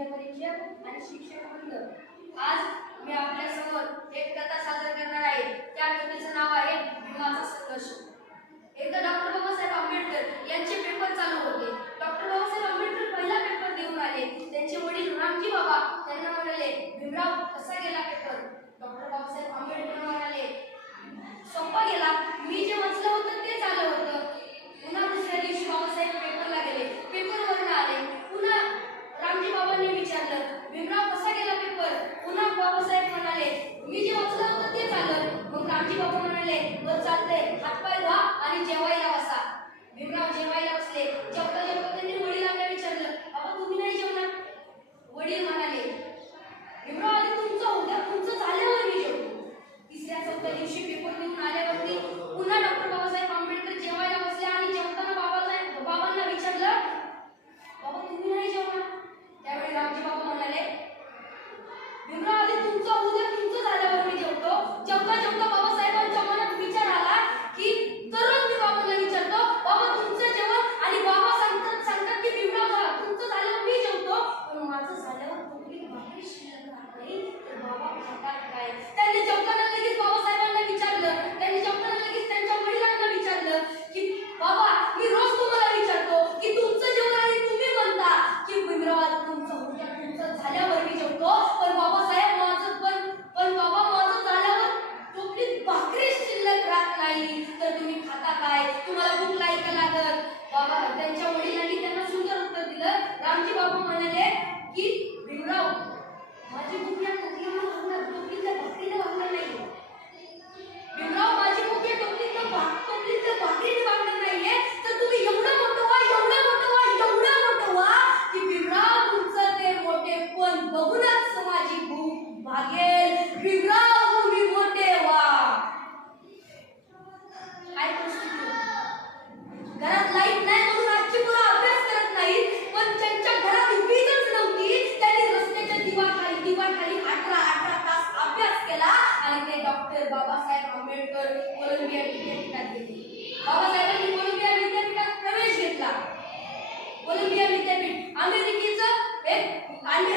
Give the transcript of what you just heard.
वंदनीय परीक्षक आणि शिक्षक वृंद, आज मी आपल्या समोर एक कथा सादर करणार आहे. त्या कथेचं नाव आहे भीमाचा संघर्ष. एकदा डॉक्टर बाबासाहेब आंबेडकर यांचे पेपर चालू होते. डॉक्टर बाबासाहेब आंबेडकर पहिला पेपर देऊन आले. त्यांचे वडील रामजी बाबा त्यांना म्हणाले, भीमराव कसा गेला पेपर? डॉक्टर बाबासाहेब आंबेडकर म्हणाले, सोपा गेला. मी जे वाचलं होतं तेच आलं होतं. पुन्हा दुसऱ्या दिवशी बाबासाहेब पेपरला गेले. पेपरवरून आले. पुन्हा रामजी बाबांनी विचारलं, भीमराव कसा गेला पेपर? पुन्हा बाबासाहेब म्हणाले, मी जे वाचलं होतं तेच आलं. मग रामजी बाबा म्हणाले, बरं चालतंय, हातपाय धुवा आणि जेवायला बसा. भीमराव जेवायला बसले. जेवता जेवता त्यांनी वडिलांना विचारलं, बाबा तुम्ही नाही जेवणार? वडील म्हणाले, भीमराव आधी तुमचं झाल्यावर मी जेवतो. तिसऱ्या चौथ्या दिवशी पेपर देऊन आल्यावरती पुन्हा डॉक्टर बाबासाहेब आंबेडकर जेवायला बसले आणि जेवताना बाबांना विचारलं, बाबा तुम्ही नाही जेवणार? त्यावेळी रामजी बाबा म्हणाले, भीमराव आधी तुमचं झाल्यावर मी जेवतो. जेवता जेवता बाबासाहेबांच्या मनात विचार आला की दररोज मी बाबांना विचारतो, बाबा तुमचं जेवण? आणि बाबा सांगतात की भीमराव तुमचं झाल्यावर मी जेवतो, पण माझं झाल्यावर तुम्ही भाकरी शिल्लक राहत नाही, तर बाबा खातात काय? त्यांनी जेवताना लगेच बाबासाहेबांना विचारलं. त्यांनी जेवताना लगेच त्यांच्या वडिलांना विचारलं की बाबा मी रोज तुम्हाला विचारतो की तुमचं जेवण आणि तुम्ही म्हणता की भीमराव तुमचं झाल्यावर मी जेवतो, पण बाबासाहेब पण बाबा माझं झाल्यावर टोपलीत भाकरी शिल्लक राहत नाही, तर तुम्ही खाता काय? तुम्हाला भूक नाही का लागत? बाबा त्यांच्या वडिलांनी त्यांना सुंदर उत्तर दिलं. रामजी बाबा म्हणाले की भीमराव माझी भूक या टोपलीतल्या भाकरीने भागणार नाही. भीमराव माझी भूक या टोपलीतल्या भाकरीने भागणार नाहीये, तर तुम्ही एवढं मोठं व्हा की भीमराव तुमचं ते मोठेपण बघूनच माझी भूक भागेल. भीमराव तुम्ही मोठे व्हा. काय परिस्थिती? घरात लाईट नाही म्हणून आजची मुलं अभ्यास करत नाहीत, पण त्यांच्या घरात वीजच नव्हती, त्यांनी रस्त्याच्या दिवाखाली 18 तास अभ्यास केला आणि ते डॉक्टर बाबासाहेब आंबेडकर कोलंबिया विद्यापीठात गेले. बाबासाहेबांनी कोलंबिया विद्यापीठात प्रवेश घेतला. कोलंबिया विद्यापीठ अमेरिकेचं एक आणि